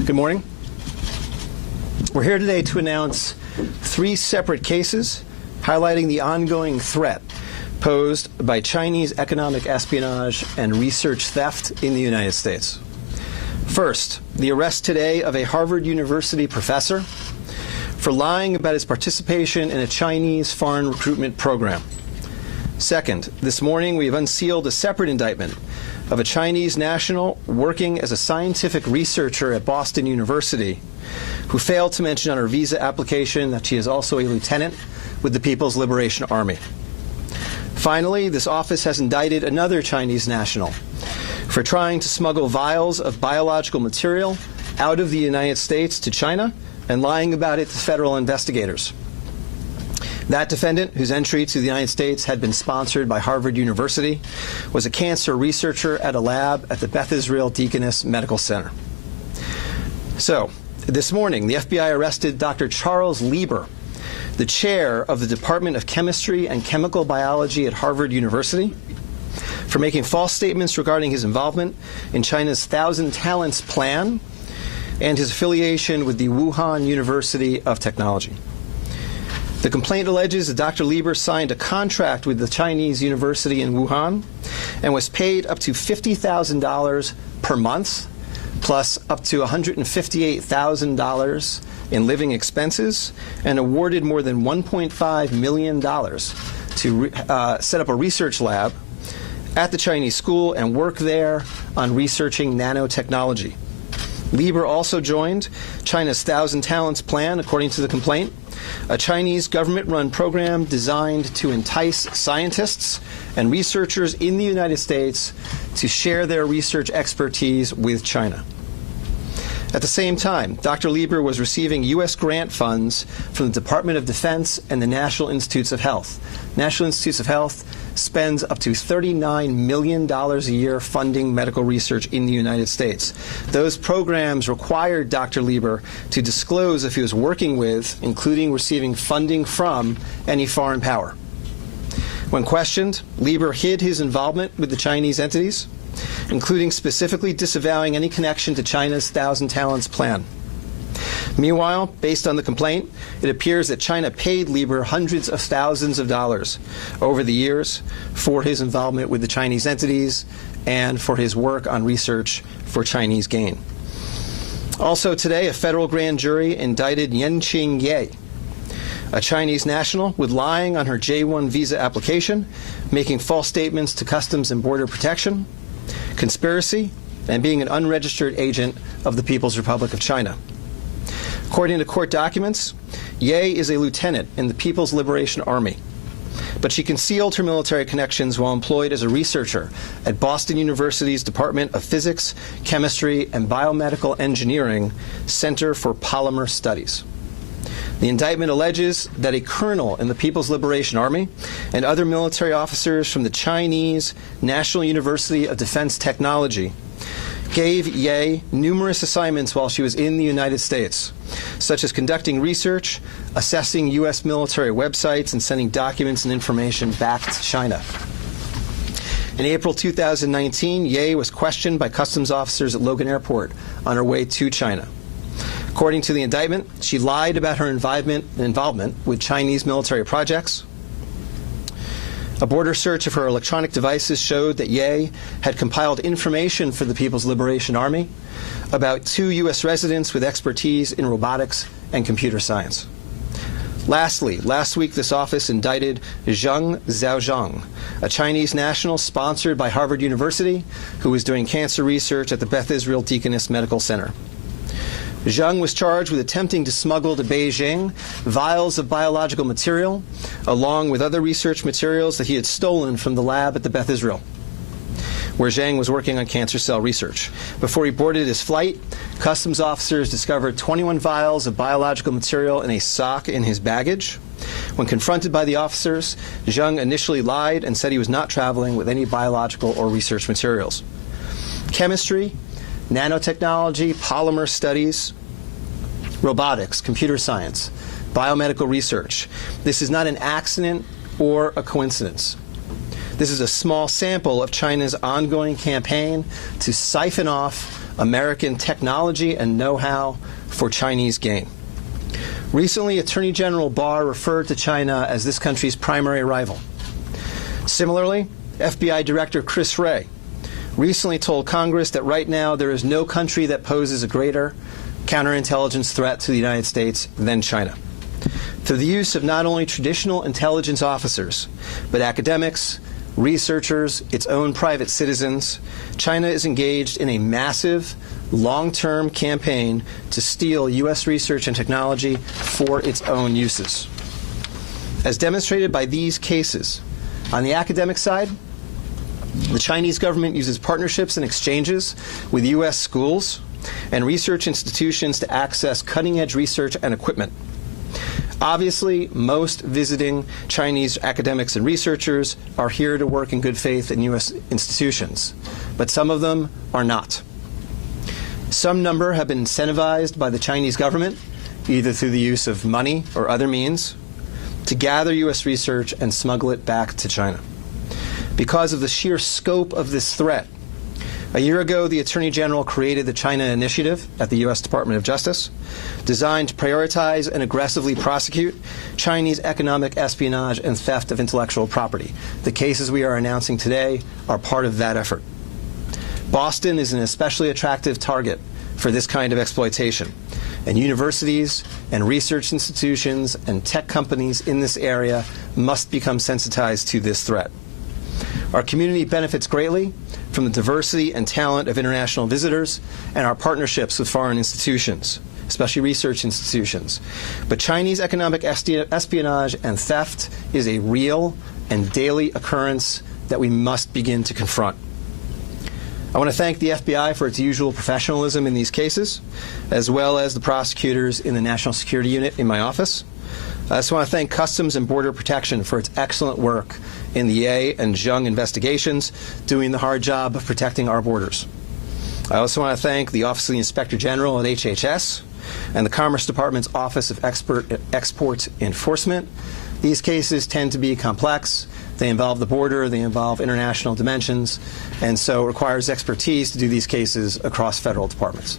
Good morning. We're here today to announce 3 separate cases highlighting the ongoing threat posed by Chinese economic espionage and research theft in the United States. First, the arrest today of a Harvard University professor for lying about his participation in a Chinese foreign recruitment program. Second, this morning we have unsealed a separate indictment of a Chinese national working as a scientific researcher at Boston University who failed to mention on her visa application that she is also a lieutenant with the People's Liberation Army. Finally, this office has indicted another Chinese national for trying to smuggle vials of biological material out of the United States to China and lying about it to federal investigators. That defendant, whose entry to the United States had been sponsored by Harvard University, was a cancer researcher at a lab at the Beth Israel Deaconess Medical Center. So, this morning, the FBI arrested Dr. Charles Lieber, the chair of the Department of Chemistry and Chemical Biology at Harvard University, for making false statements regarding his involvement in China's Thousand Talents Plan and his affiliation with the Wuhan University of Technology. The complaint alleges that Dr. Lieber signed a contract with the Chinese university in Wuhan and was paid up to $50,000 per month, plus up to $158,000 in living expenses, and awarded more than $1.5 million to set up a research lab at the Chinese school and work there on researching nanotechnology. Lieber also joined China's Thousand Talents Plan, according to the complaint, a Chinese government-run program designed to entice scientists and researchers in the United States to share their research expertise with China. At the same time, Dr. Lieber was receiving U.S. grant funds from the Department of Defense and the National Institutes of Health. National Institutes of Health spends up to $39 million a year funding medical research in the United States. Those programs required Dr. Lieber to disclose if he was working with, including receiving funding from, any foreign power. When questioned, Lieber hid his involvement with the Chinese entities, including specifically disavowing any connection to China's Thousand Talents Plan. Meanwhile, based on the complaint, it appears that China paid Lieber hundreds of thousands of dollars over the years for his involvement with the Chinese entities and for his work on research for Chinese gain. Also today, a federal grand jury indicted Yanqing Ye, a Chinese national, with lying on her J-1 visa application, making false statements to Customs and Border Protection, conspiracy, and being an unregistered agent of the People's Republic of China. According to court documents, Ye is a lieutenant in the People's Liberation Army, but she concealed her military connections while employed as a researcher at Boston University's Department of Physics, Chemistry, and Biomedical Engineering Center for Polymer Studies. The indictment alleges that a colonel in the People's Liberation Army and other military officers from the Chinese National University of Defense Technology gave Ye numerous assignments while she was in the United States, such as conducting research, assessing U.S. military websites, and sending documents and information back to China. In April 2019, Ye was questioned by customs officers at Logan Airport on her way to China. According to the indictment, she lied about her involvement with Chinese military projects. A border search of her electronic devices showed that Ye had compiled information for the People's Liberation Army about 2 U.S. residents with expertise in robotics and computer science. Lastly, last week this office indicted Zheng Zhaozhang, a Chinese national sponsored by Harvard University who was doing cancer research at the Beth Israel Deaconess Medical Center. Zheng was charged with attempting to smuggle to Beijing vials of biological material, along with other research materials that he had stolen from the lab at the Beth Israel, where Zheng was working on cancer cell research. Before he boarded his flight, customs officers discovered 21 vials of biological material in a sock in his baggage. When confronted by the officers, Zheng initially lied and said he was not traveling with any biological or research materials. Chemistry, nanotechnology, polymer studies, robotics, computer science, biomedical research. This is not an accident or a coincidence. This is a small sample of China's ongoing campaign to siphon off American technology and know-how for Chinese gain. Recently, Attorney General Barr referred to China as this country's primary rival. Similarly, FBI Director Chris Wray recently told Congress that right now there is no country that poses a greater counterintelligence threat to the United States than China. Through the use of not only traditional intelligence officers, but academics, researchers, its own private citizens, China is engaged in a massive, long-term campaign to steal U.S. research and technology for its own uses. As demonstrated by these cases, on the academic side, the Chinese government uses partnerships and exchanges with U.S. schools and research institutions to access cutting-edge research and equipment. Obviously, most visiting Chinese academics and researchers are here to work in good faith in U.S. institutions, but some of them are not. Some number have been incentivized by the Chinese government, either through the use of money or other means, to gather U.S. research and smuggle it back to China. Because of the sheer scope of this threat, a year ago, the Attorney General created the China Initiative at the U.S. Department of Justice, designed to prioritize and aggressively prosecute Chinese economic espionage and theft of intellectual property. The cases we are announcing today are part of that effort. Boston is an especially attractive target for this kind of exploitation, and universities and research institutions and tech companies in this area must become sensitized to this threat. Our community benefits greatly from the diversity and talent of international visitors and our partnerships with foreign institutions, especially research institutions. But Chinese economic espionage and theft is a real and daily occurrence that we must begin to confront. I want to thank the FBI for its usual professionalism in these cases, as well as the prosecutors in the National Security Unit in my office. I also want to thank Customs and Border Protection for its excellent work in the Ye and Zheng investigations, doing the hard job of protecting our borders. I also want to thank the Office of the Inspector General at HHS and the Commerce Department's Office of Export Enforcement. These cases tend to be complex. They involve the border, they involve international dimensions, and so it requires expertise to do these cases across federal departments.